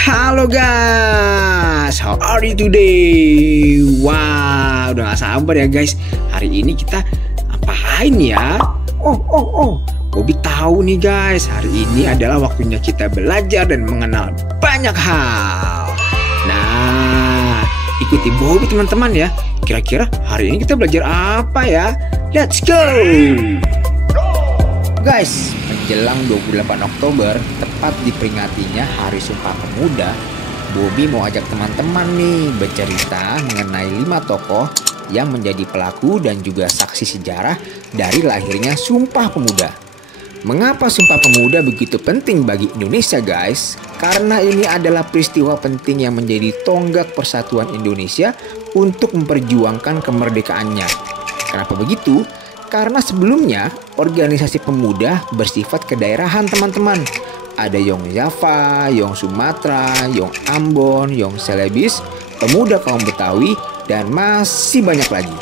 Halo guys, how are you today? Wah, udah gak sabar ya guys. Hari ini kita ngapain ya? Bobby tahu nih guys, hari ini adalah waktunya kita belajar dan mengenal banyak hal. Nah, ikuti Bobby teman-teman ya. Kira-kira hari ini kita belajar apa ya? Let's go! Guys, menjelang 28 Oktober, tepat diperingatinya Hari Sumpah Pemuda, Bobby mau ajak teman-teman nih bercerita mengenai 5 tokoh yang menjadi pelaku dan juga saksi sejarah dari lahirnya Sumpah Pemuda. Mengapa Sumpah Pemuda begitu penting bagi Indonesia guys? Karena ini adalah peristiwa penting yang menjadi tonggak persatuan Indonesia untuk memperjuangkan kemerdekaannya. Kenapa begitu? Karena sebelumnya organisasi pemuda bersifat kedaerahan teman-teman. Ada Yong Java, Yong Sumatera, Yong Ambon, Yong Celebes, pemuda kaum Betawi, dan masih banyak lagi.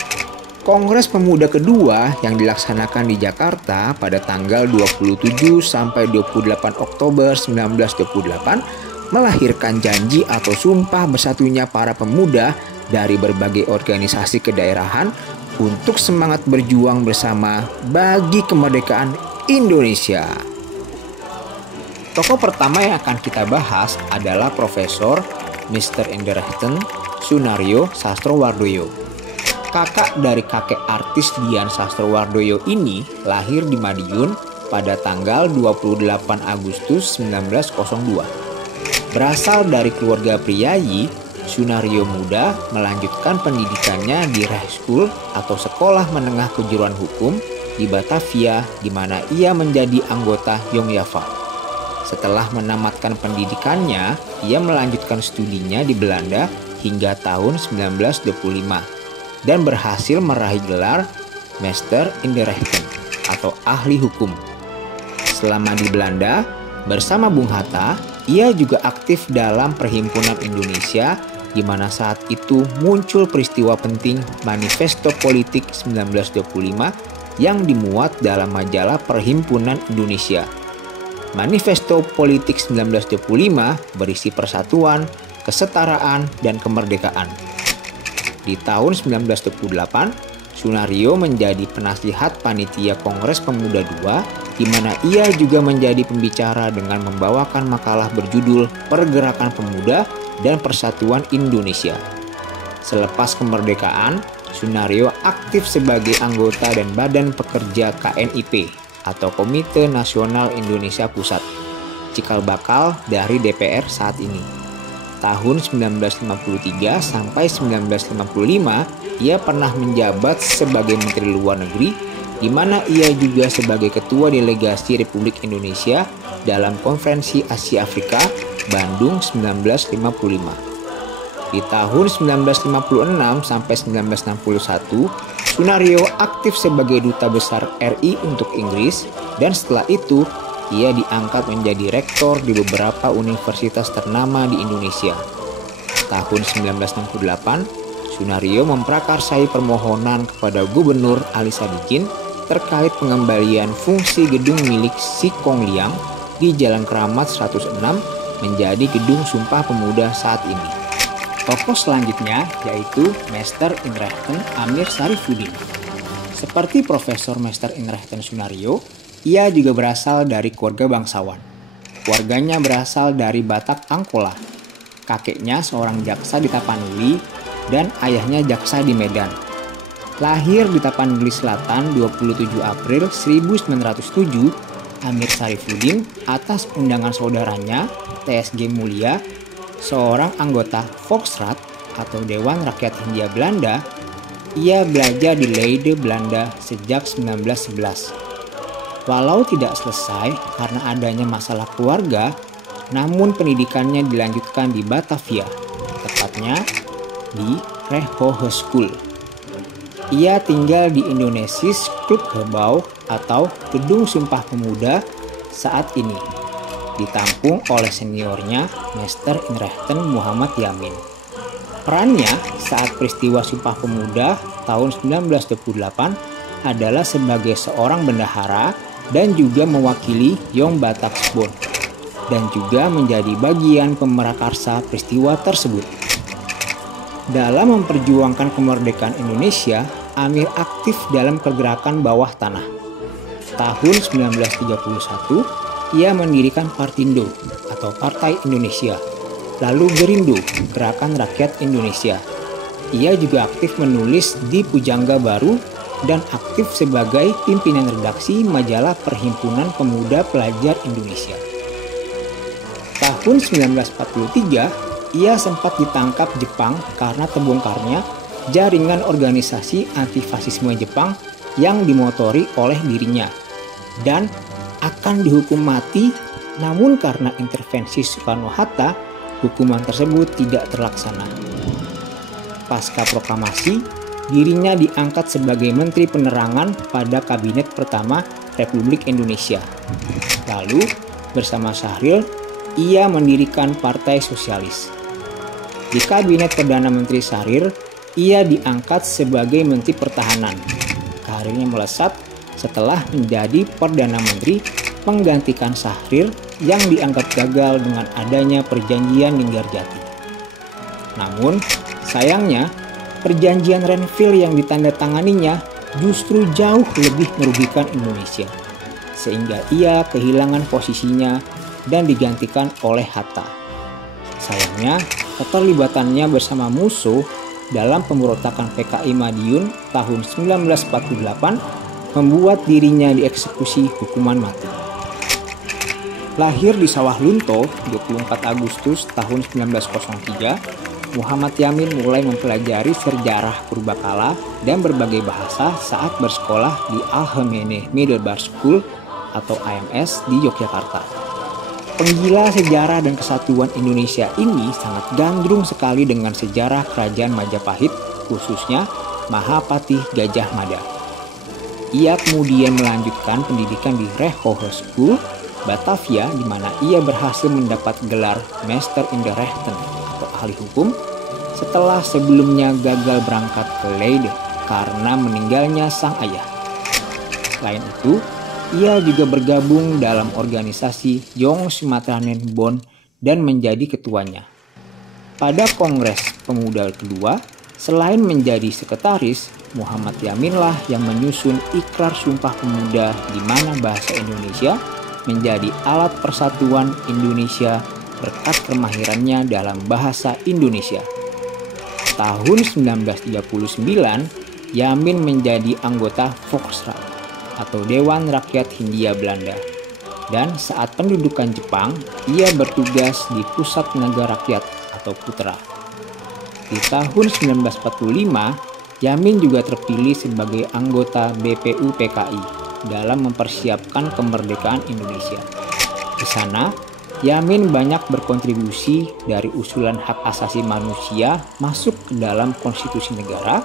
Kongres Pemuda kedua yang dilaksanakan di Jakarta pada tanggal 27 sampai 28 Oktober 1928 melahirkan janji atau sumpah bersatunya para pemuda dari berbagai organisasi kedaerahan untuk semangat berjuang bersama bagi kemerdekaan Indonesia. Tokoh pertama yang akan kita bahas adalah Profesor Mr. Inderheiten Soenarjo Sastrowardoyo. Kakak dari kakek artis Dian Sastrowardoyo ini lahir di Madiun pada tanggal 28 Agustus 1902. Berasal dari keluarga priayi, Soenarjo muda melanjutkan pendidikannya di High School atau Sekolah Menengah Kejuruan Hukum di Batavia, di mana ia menjadi anggota Yong Java. Setelah menamatkan pendidikannya, ia melanjutkan studinya di Belanda hingga tahun 1925 dan berhasil meraih gelar Meester in de Rechten atau ahli hukum. Selama di Belanda, bersama Bung Hatta, ia juga aktif dalam Perhimpunan Indonesia, di mana saat itu muncul peristiwa penting Manifesto Politik 1925 yang dimuat dalam majalah Perhimpunan Indonesia. Manifesto Politik 1925 berisi persatuan, kesetaraan, dan kemerdekaan. Di tahun 1928, Soenarjo menjadi penasihat panitia Kongres Pemuda II, di mana ia juga menjadi pembicara dengan membawakan makalah berjudul Pergerakan Pemuda dan Persatuan Indonesia. Selepas kemerdekaan, Soenarjo aktif sebagai anggota dan badan pekerja KNIP atau Komite Nasional Indonesia Pusat, cikal bakal dari DPR saat ini. Tahun 1953 sampai 1955, ia pernah menjabat sebagai Menteri Luar Negeri, di mana ia juga sebagai Ketua Delegasi Republik Indonesia dalam Konferensi Asia Afrika Bandung 1955. Di tahun 1956 sampai 1961, Soenarjo aktif sebagai Duta Besar RI untuk Inggris, dan setelah itu ia diangkat menjadi rektor di beberapa universitas ternama di Indonesia. Tahun 1968, Soenarjo memprakarsai permohonan kepada Gubernur Ali Sadikin terkait pengembalian fungsi gedung milik Si Kong Liang di Jalan Keramat 106 menjadi Gedung Sumpah Pemuda saat ini. Tokoh selanjutnya yaitu Meester Inderheiten Amir Sarifudin. Seperti Profesor Meester Inderheiten Soenarjo, ia juga berasal dari keluarga bangsawan. Keluarganya berasal dari Batak Angkola. Kakeknya seorang jaksa di Tapanuli dan ayahnya jaksa di Medan. Lahir di Tapanuli Selatan 27 April 1907, Amir Sarifudin atas undangan saudaranya TSG Mulia, seorang anggota Volksraad atau Dewan Rakyat Hindia Belanda, ia belajar di Leiden, Belanda sejak 1911. Walau tidak selesai karena adanya masalah keluarga, namun pendidikannya dilanjutkan di Batavia, tepatnya di Rechthogeschool. Ia tinggal di Indonesisch Clubgebouw atau Gedung Sumpah Pemuda saat ini, ditampung oleh seniornya Meester Inderheiten Muhammad Yamin. Perannya saat peristiwa Sumpah Pemuda tahun 1928 adalah sebagai seorang bendahara dan juga mewakili Yong Batak Sbon. dan juga menjadi bagian pemerakarsa peristiwa tersebut. Dalam memperjuangkan kemerdekaan Indonesia, Amir aktif dalam pergerakan bawah tanah. Tahun 1931, ia mendirikan Partindo atau Partai Indonesia, lalu Gerindo, Gerakan Rakyat Indonesia. Ia juga aktif menulis di Pujangga Baru dan aktif sebagai pimpinan redaksi majalah Perhimpunan Pemuda Pelajar Indonesia. Tahun 1943, ia sempat ditangkap Jepang karena terbongkarnya jaringan organisasi anti-fasisme Jepang yang dimotori oleh dirinya dan akan dihukum mati, namun karena intervensi Soekarno-Hatta, hukuman tersebut tidak terlaksana. Pasca proklamasi, dirinya diangkat sebagai Menteri Penerangan pada Kabinet pertama Republik Indonesia. Lalu, bersama Syahrir, ia mendirikan Partai Sosialis. Di Kabinet Perdana Menteri Syahrir, ia diangkat sebagai Menteri Pertahanan. Karirnya melesat setelah menjadi Perdana Menteri menggantikan Syahrir yang dianggap gagal dengan adanya perjanjian Linggarjati. Namun, sayangnya, perjanjian Renville yang ditandatanganinya justru jauh lebih merugikan Indonesia, sehingga ia kehilangan posisinya dan digantikan oleh Hatta. Sayangnya, keterlibatannya bersama musuh dalam pemberontakan PKI Madiun tahun 1948 membuat dirinya dieksekusi hukuman mati. Lahir di Sawah Lunto 24 Agustus tahun 1903, Muhammad Yamin mulai mempelajari sejarah purbakala dan berbagai bahasa saat bersekolah di Algemene Middelbare School atau AMS di Yogyakarta. Penggila sejarah dan kesatuan Indonesia ini sangat gandrung sekali dengan sejarah Kerajaan Majapahit, khususnya Mahapatih Gajah Mada. Ia kemudian melanjutkan pendidikan di Rehoboth School, Batavia, di mana ia berhasil mendapat gelar Master in the Rechten atau ahli hukum setelah sebelumnya gagal berangkat ke Leiden karena meninggalnya sang ayah. Selain itu, ia juga bergabung dalam organisasi Jong Sumatranen Bond dan menjadi ketuanya. Pada Kongres Pemuda kedua, selain menjadi sekretaris, Muhammad Yaminlah yang menyusun Ikrar Sumpah Pemuda di mana bahasa Indonesia menjadi alat persatuan Indonesia berkat kemahirannya dalam bahasa Indonesia. Tahun 1939, Yamin menjadi anggota Volksraad atau Dewan Rakyat Hindia Belanda. Dan saat pendudukan Jepang, ia bertugas di Pusat Tenaga Rakyat atau Putra. Di tahun 1945, Yamin juga terpilih sebagai anggota BPUPKI dalam mempersiapkan kemerdekaan Indonesia. Di sana, Yamin banyak berkontribusi dari usulan hak asasi manusia masuk ke dalam konstitusi negara,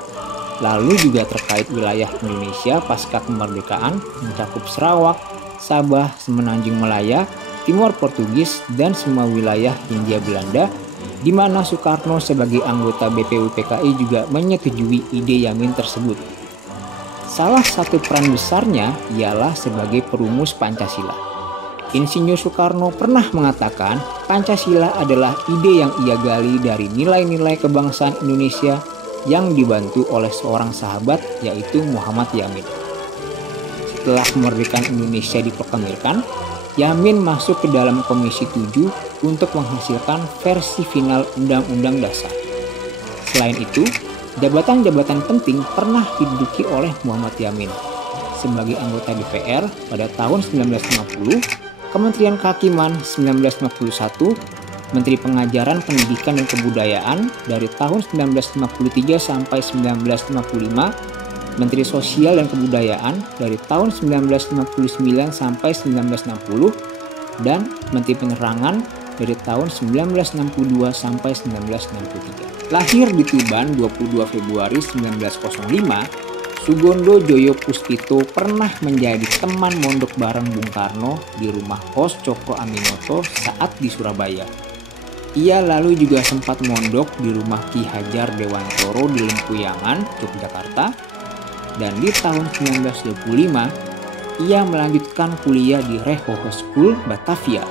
lalu juga terkait wilayah Indonesia pasca kemerdekaan mencakup Sarawak, Sabah, Semenanjung Malaya, Timor Portugis, dan semua wilayah Hindia Belanda, di mana Soekarno sebagai anggota BPUPKI juga menyetujui ide Yamin tersebut. Salah satu peran besarnya ialah sebagai perumus Pancasila. Insinyur Soekarno pernah mengatakan Pancasila adalah ide yang ia gali dari nilai-nilai kebangsaan Indonesia yang dibantu oleh seorang sahabat yaitu Muhammad Yamin. Setelah kemerdekaan Indonesia diproklamirkan, Yamin masuk ke dalam Komisi 7 untuk menghasilkan versi final Undang-Undang Dasar. Selain itu, jabatan-jabatan penting pernah diduduki oleh Muhammad Yamin. Sebagai anggota DPR pada tahun 1950, Kementerian Kehakiman 1951, Menteri Pengajaran Pendidikan dan Kebudayaan dari tahun 1953 sampai 1955, Menteri Sosial dan Kebudayaan dari tahun 1959 sampai 1960, dan Menteri Penerangan dari tahun 1962 sampai 1963. Lahir di Tuban 22 Februari 1905, Sugondo Joyo Puspito pernah menjadi teman mondok bareng Bung Karno di rumah kos Cokro Aminoto saat di Surabaya. Ia lalu juga sempat mondok di rumah Ki Hajar Dewantoro di Lempuyangan, Yogyakarta. Dan di tahun 1925, ia melanjutkan kuliah di Rehoboth School, Batavia.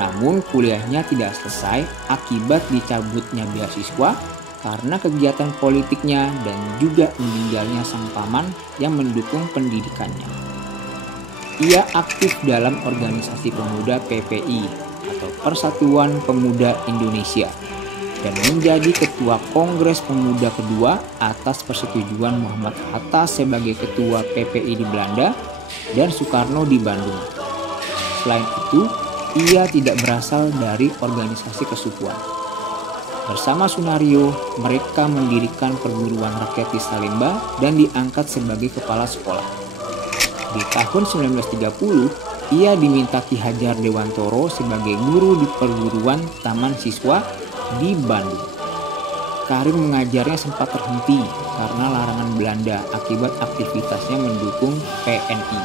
Namun kuliahnya tidak selesai akibat dicabutnya beasiswa karena kegiatan politiknya dan juga meninggalnya sang paman yang mendukung pendidikannya. Ia aktif dalam organisasi pemuda PPI atau Persatuan Pemuda Indonesia dan menjadi ketua Kongres Pemuda kedua atas persetujuan Muhammad Hatta sebagai ketua PPI di Belanda dan Soekarno di Bandung. Selain itu, ia tidak berasal dari organisasi kesukuan. Bersama Sunario, mereka mendirikan perguruan rakyat di Salemba dan diangkat sebagai kepala sekolah. Di tahun 1930, ia diminta Ki Hajar Dewantoro sebagai guru di perguruan Taman Siswa di Bandung. Karir mengajarnya sempat terhenti karena larangan Belanda akibat aktivitasnya mendukung PNI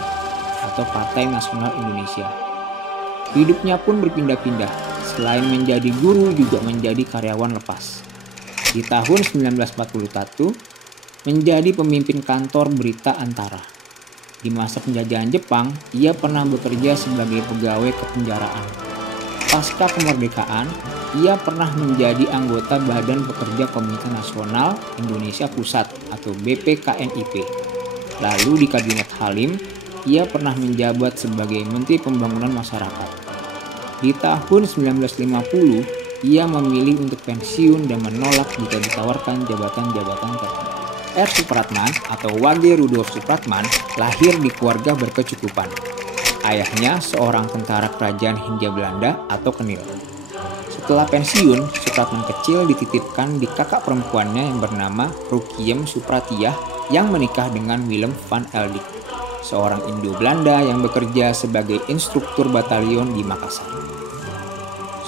atau Partai Nasional Indonesia. Hidupnya pun berpindah-pindah, selain menjadi guru juga menjadi karyawan lepas. Di tahun 1941, menjadi pemimpin kantor berita Antara. Di masa penjajahan Jepang, ia pernah bekerja sebagai pegawai kepenjaraan. Pasca kemerdekaan, ia pernah menjadi anggota Badan Pekerja Komite Nasional Indonesia Pusat atau BPKNIP. Lalu di Kabinet Halim, ia pernah menjabat sebagai Menteri Pembangunan Masyarakat. Di tahun 1950, ia memilih untuk pensiun dan menolak jika ditawarkan jabatan-jabatan tertentu. R. Supratman atau Wage Rudolf Supratman lahir di keluarga berkecukupan. Ayahnya seorang tentara kerajaan Hindia Belanda atau Kenil. Setelah pensiun, Supratman kecil dititipkan di kakak perempuannya yang bernama Rukiem Supratiah yang menikah dengan Willem van Eldik, seorang Indo-Belanda yang bekerja sebagai instruktur batalion di Makassar.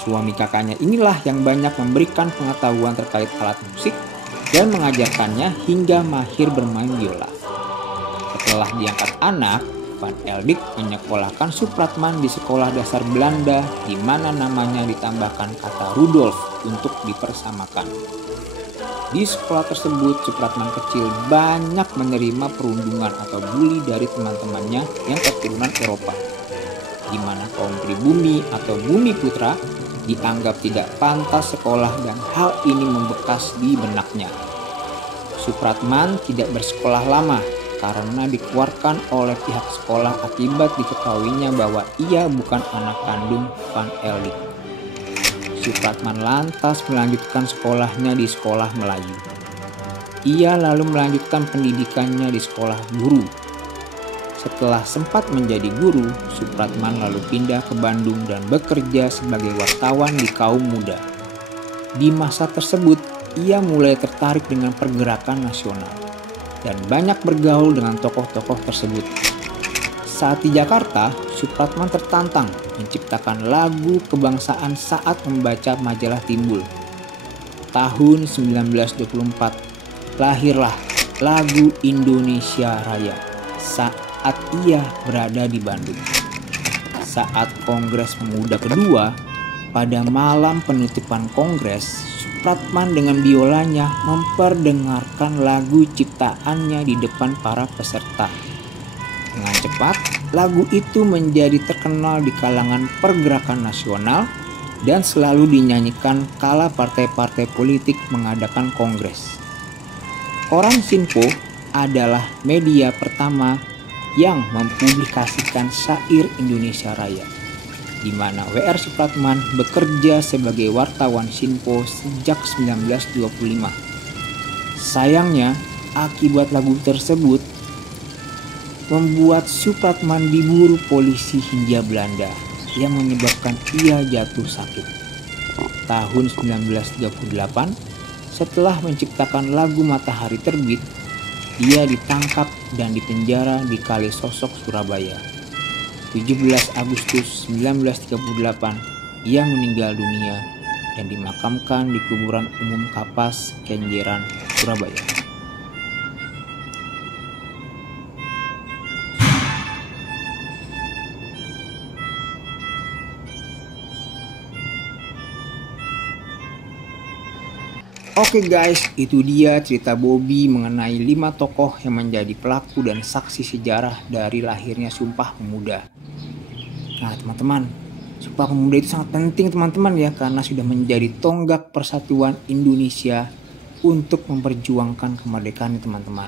Suami kakaknya inilah yang banyak memberikan pengetahuan terkait alat musik dan mengajarkannya hingga mahir bermain biola. Setelah diangkat anak, Van Eldik menyekolahkan Supratman di sekolah dasar Belanda di mana namanya ditambahkan kata Rudolf untuk dipersamakan. Di sekolah tersebut, Supratman kecil banyak menerima perundungan atau bully dari teman-temannya yang keturunan Eropa, di mana kaum pribumi atau bumi putra dianggap tidak pantas sekolah dan hal ini membekas di benaknya. Supratman tidak bersekolah lama karena dikeluarkan oleh pihak sekolah akibat diketahuinya bahwa ia bukan anak kandung Van Eldik. Supratman lantas melanjutkan sekolahnya di sekolah Melayu. Ia lalu melanjutkan pendidikannya di sekolah guru. Setelah sempat menjadi guru, Supratman lalu pindah ke Bandung dan bekerja sebagai wartawan di Kaum Muda. Di masa tersebut, ia mulai tertarik dengan pergerakan nasional dan banyak bergaul dengan tokoh-tokoh tersebut. Saat di Jakarta, Supratman tertantang menciptakan lagu kebangsaan saat membaca majalah Timbul. Tahun 1924, lahirlah lagu Indonesia Raya saat ia berada di Bandung. Saat Kongres Pemuda kedua, pada malam penutupan Kongres, Supratman dengan biolanya memperdengarkan lagu ciptaannya di depan para peserta. Dengan cepat, lagu itu menjadi terkenal di kalangan pergerakan nasional dan selalu dinyanyikan kala partai-partai politik mengadakan kongres. Koran Sinpo adalah media pertama yang mempublikasikan syair Indonesia Raya, di mana W.R. Supratman bekerja sebagai wartawan Sinpo sejak 1925. Sayangnya, akibat lagu tersebut membuat Supratman diburu polisi Hindia Belanda yang menyebabkan ia jatuh sakit. Tahun 1938, setelah menciptakan lagu Matahari Terbit, ia ditangkap dan dipenjara di Kalisosok, Surabaya. 17 Agustus 1938, ia meninggal dunia dan dimakamkan di kuburan umum Kapas, Kenjeran, Surabaya. Oke guys, itu dia cerita Bobby mengenai 5 tokoh yang menjadi pelaku dan saksi sejarah dari lahirnya Sumpah Pemuda. Nah teman-teman, Sumpah Pemuda itu sangat penting teman-teman ya, karena sudah menjadi tonggak persatuan Indonesia untuk memperjuangkan kemerdekaan teman-teman.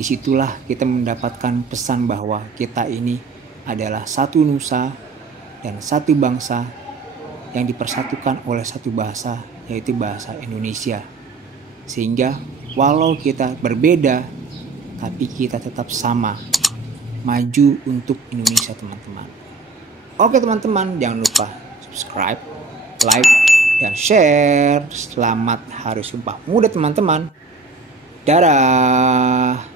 Disitulah kita mendapatkan pesan bahwa kita ini adalah satu nusa dan satu bangsa yang dipersatukan oleh satu bahasa, yaitu bahasa Indonesia. Sehingga walau kita berbeda, tapi kita tetap sama, maju untuk Indonesia teman-teman. Oke teman-teman, jangan lupa subscribe, like, dan share. Selamat Hari Sumpah Pemuda teman-teman. Dadah.